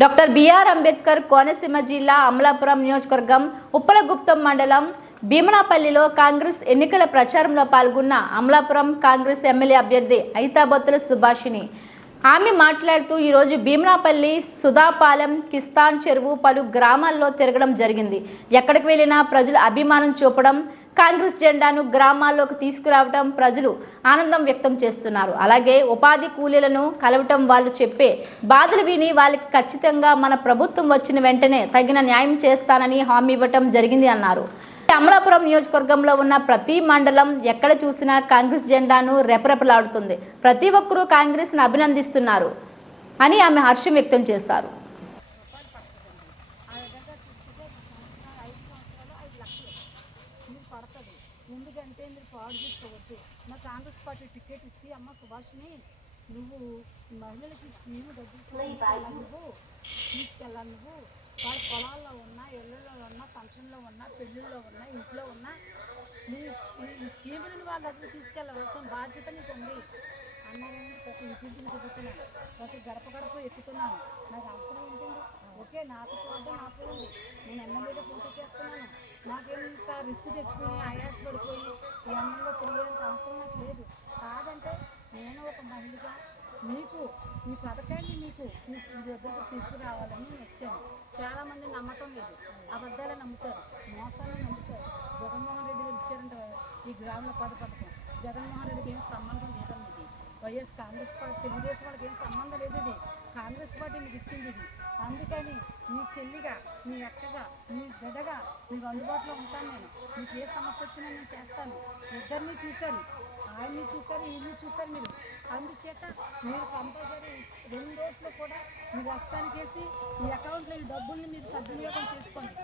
Doctor BR Ambedkar Konaseema జిల్లా అమలాపురం నియోజకవర్గం ఉప్పలగుప్తం మండలం భీమనాపల్లిలో కాంగ్రెస్ ఎన్నికల ప్రచారంలో పాల్గొన్న అమలాపురం కాంగ్రెస్ ఎమ్మెల్యే అభ్యర్థి ఐతాబత్తుల సుభాషిణి. ఆమె మాట్లాడుతూ ఈరోజు భీమనాపల్లి సుధాపాలెం కిస్తాన్ చెరువు పలు గ్రామాల్లో తిరగడం జరిగింది. ఎక్కడికి వెళ్ళినా ప్రజలు అభిమానం చూపడం కాంగ్రెస్ జెండాను గ్రామాల్లోకి తీసుకురావటం ప్రజలు ఆనందం వ్యక్తం చేస్తున్నారు. అలాగే ఉపాధి కూలీలను కలవటం వాళ్ళు చెప్పే బాధలు విని వాళ్ళకి ఖచ్చితంగా మన ప్రభుత్వం వచ్చిన వెంటనే తగిన న్యాయం చేస్తానని హామీ ఇవ్వటం జరిగింది అన్నారు. అమలాపురం నియోజకవర్గంలో ఉన్న ప్రతి మండలం ఎక్కడ చూసినా కాంగ్రెస్ జెండాను రెపరెపలాడుతుంది. ప్రతి ఒక్కరూ కాంగ్రెస్ను అభినందిస్తున్నారు అని ఆమె హర్షం వ్యక్తం చేశారు. అంటే మీరు పాడు చేసుకోవద్దు నా కాంగ్రెస్ పార్టీ టికెట్ ఇచ్చి అమ్మ సుభాష్ని నువ్వు మహిళలకి స్కీమ్ డబ్బులు నువ్వు? తీసుకెళ్ళాలి నువ్వు? వాళ్ళ పొలాల్లో ఉన్నా ఇళ్ళల్లో ఉన్నా ఫంక్షన్లో ఉన్నా పెళ్ళిళ్ళలో ఉన్నా ఇంట్లో ఉన్నా నీ ఈ- స్కీములను వాళ్ళ దగ్గర తీసుకెళ్ళవలసిన బాధ్యత నీకు ఉంది అన్నారని ప్రతి ఇంటింటిని చెబుతున్నాను ప్రతి గడప గడప ఎక్కుతున్నాను. నాకు అవసరం ఏంటండి? ఓకే నాకు స్వార్థం నాకు రిస్క్ తెచ్చుకొని ఆయాస పడిపోయి ఈ ఎమ్మెల్యేలో అవసరం నాకు లేదు. కాదంటే నేను ఒక మహిళగా మీకు ఈ పథకాన్ని మీకు తీసు మీ తీసుకురావాలని నేను వచ్చాను. చాలామంది నమ్మటం లేదు. అబద్ధాలు నమ్ముతారు. మోసాలు నమ్ముతారు. జగన్మోహన్ రెడ్డి గారు ఇచ్చారంట ఈ గ్రామీణ పద పథకం. జగన్మోహన్ రెడ్డికి ఏం సంబంధం లేదన్నది. ఇది వైఎస్ కాంగ్రెస్ పార్టీ తెలుగుదేశం వాళ్ళకి ఏం సంబంధం లేదు ఇది. కాంగ్రెస్ పార్టీ మీకు ఇచ్చింది ఇది. అందుకని మీ చెల్లిగా మీ అక్కగా మీ బిడ్డగా మీకు అందుబాటులో ఉంటాను నేను. మీకు ఏ సమస్య వచ్చినా నేను చేస్తాను. ఇద్దరిని చూశాను. ఆయన్ని చూశారు ఈయన్ని చూశారు మీరు. అందుచేత మీరు కంపల్సరీ రెండు రోజులు కూడా మీరు హస్తానికి వేసి మీ అకౌంట్లో ఈ డబ్బుల్ని మీరు సద్వినియోగం చేసుకోండి.